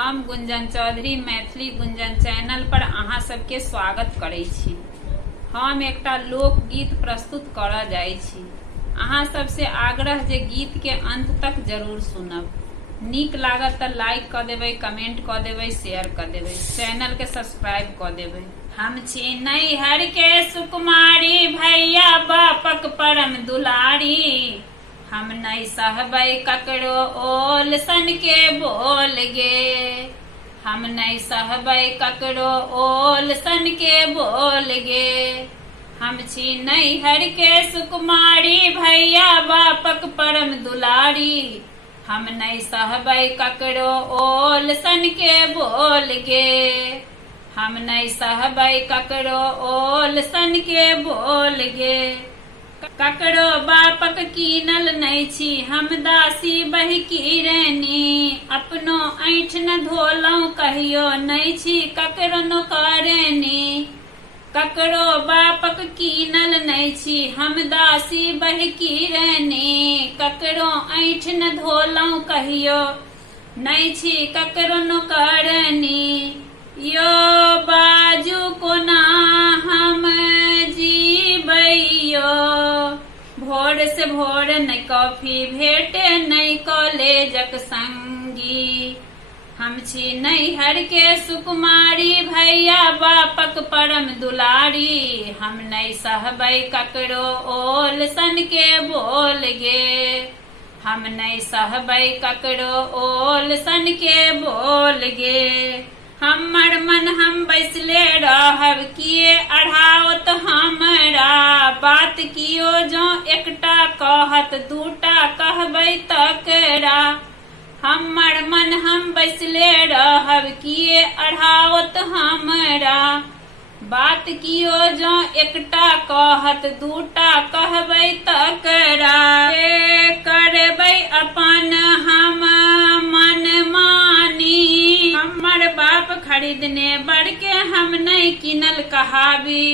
हम गुंजन चौधरी मैथिली गुंजन चैनल पर अहाँ सबके स्वागत करै छी। हम एकटा लोकगीत प्रस्तुत करऽ जाइ छी। अहाँ सबसे आग्रह जे गीत के अंत तक जरूर सुनब। नीक लागत तऽ लाइक कऽ देबै, कमेंट कऽ देबै, शेयर कऽ देबै, चैनल के सब्सक्राइब कऽ देबै। हम छी नैहर के सुकुमारी, भैया बापक परम दुलारी। हम नहीं सहबै ककरो ओल सन के बोल गे। हम नहीं सहबै ककरो ओल सन के बोल गे। हम छी नैहर के सुकुमारी, भैया बापक परम दुलारी। हम नहीं सहबै ककरो ओल सन के बोल गे। हम नहीं सहबै ककरो ओल सन के बोल गे। ककरो बापक कीनल नहीं छी हम दासी बहकी रैनी। अपनो ऐठ न धोलौं कहियो नहीं छी ककरो नौकरनी। ककरो बापक कीनल नहीं छी हम दासी बहकी रैनी। ककरो ऐठ न धोलौं कहियो नहीं छी ककरो नौकरनी। यो बाजू कोना हम जीबैयो, भोर से भोर नहीं कॉफी भेटे नहीं कॉलेजक संगी। हम छी नैहर के सुकुमारी, भैया बापक परम दुलारी। हम नहीं सहबै ककरो ओल सन के बोल गे। हम नहीं सहबै ककरो ओल सन के बोल गे। हमर मन हम बैसले रहब, किए अढ़ाओत हमरा। बात कियो जो एकटा कहत, दूटा कहबै तकरा। हमर मन हम बैसले रहब, किए अढ़ाओत हमरा। बात कियो जो एकटा कहत, दूटा कहबै तकरा। करबै अपन हम मन मानी, हमर बाप खरीदने बड़के हम नहीं किनल कहाबी।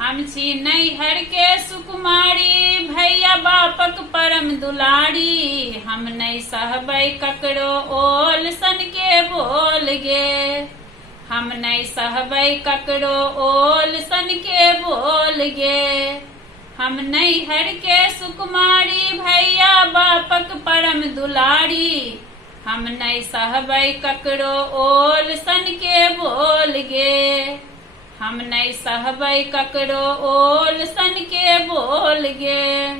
हम छी नैहर के सुकुमारी, भैया बापक परम दुलारी। हम नहीं सहबै ककरो ओल सन के बोल गे। हम नहीं सहबै ककरो ओल सन के बोल गे। हम नैहर के सुकुमारी, भैया बापक परम दुलारी। हम नहीं सहबै ककरो ओल सन के बोल गे। हम नहीं सहबै ककरो ओल सन के बोल गे।